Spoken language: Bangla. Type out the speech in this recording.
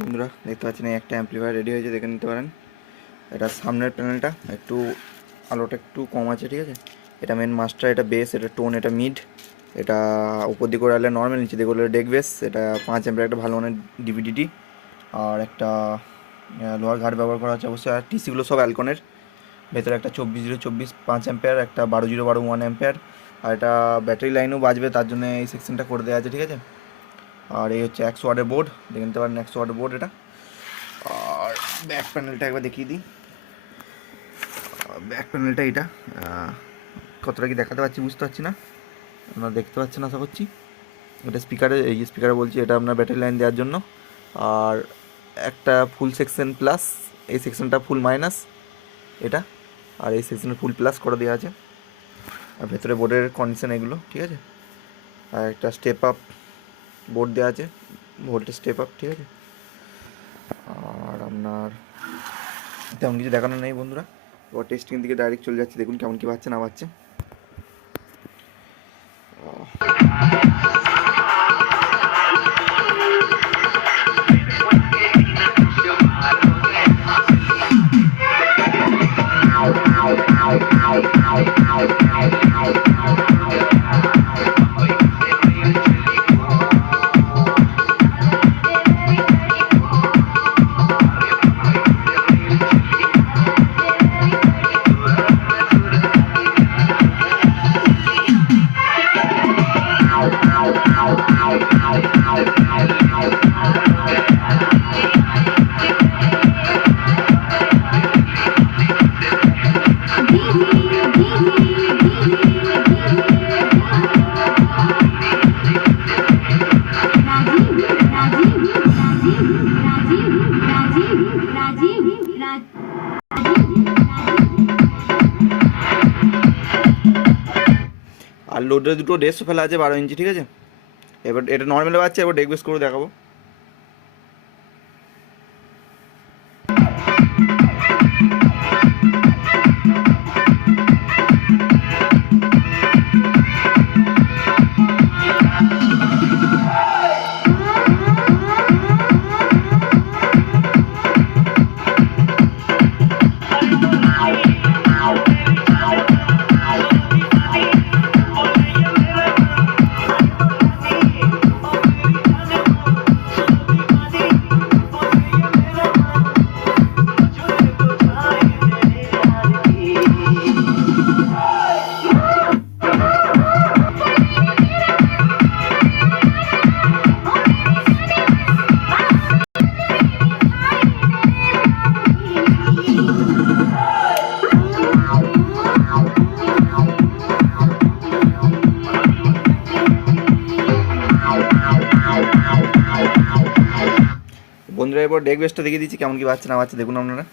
বন্ধুরা দেখতে পাচ্ছেন একটা অ্যাম্পলিফায়ার রেডি হয়েছে, দেখে নিতে পারেন। এটা সামনের প্যানেলটা একটু আলোটা একটু কম আছে, ঠিক আছে। এটা মেন মাস্টার, এটা বেস, এটা টোন, এটা মিড, এটা উপর দিকে করলে নর্মাল, নিচে দিকে করলে ডেক বেস। এটা 5 অ্যাম্পিয়ার একটা ভালো মানের ডিভিডিটি, আর একটা লোহার গার্ড ব্যবহার করা হচ্ছে অবশ্যই। আর টিসিগুলো সব অ্যালকনের, ভেতরে একটা 24-0-24 5 অ্যাম্পিয়ার, একটা 12-0-12 1 অ্যাম্পিয়ার, আর এটা ব্যাটারি লাইনও বাজবে, তার জন্য এই সেকশনটা করে দেওয়া আছে, ঠিক আছে। আর এই হচ্ছে 100 ওয়াটের বোর্ড, দেখে নিতে পারেন 100 ওয়াটের বোর্ড এটা। আর ব্যাক প্যানেলটা একবার দেখিয়ে দিই। ব্যাক প্যানেলটা এটা কতটা কি দেখাতে পারছি বুঝতে পারছি না, আপনারা দেখতে পাচ্ছেন আশা করছি। এটা স্পিকারে, এই স্পিকারে বলছি, এটা আপনার ব্যাটারি লাইন দেওয়ার জন্য। আর একটা ফুল সেকশন প্লাস, এই সেকশনটা ফুল মাইনাস এটা, আর এই সেকশনে ফুল প্লাস করে দেওয়া আছে। আর ভেতরে বোর্ডের কন্ডিশন এগুলো, ঠিক আছে। আর একটা স্টেপ আপ বোর্ড দেওয়া আছে, ভোল্টেজ স্টেপ আপ, ঠিক আছে। আর আপনার তেমন কিছু দেখানো নেই বন্ধুরা। এবার টেস্টিং দিকে ডাইরেক্ট চলে যাচ্ছে, দেখুন কেমন কী বাজছে না বাজছে। আর লোডে দুটো ডেস্ক ফেলা আছে 12 ইঞ্চি, ঠিক আছে। এবার এটা নর্মালে বাজছে, এবার ডেক বেস করে দেখাবো। বন্ধুরা এবার ডেক বেসটা দেখিয়ে দিচ্ছি কেমন কি বাজছে না বাজছে, দেখুন আপনারা।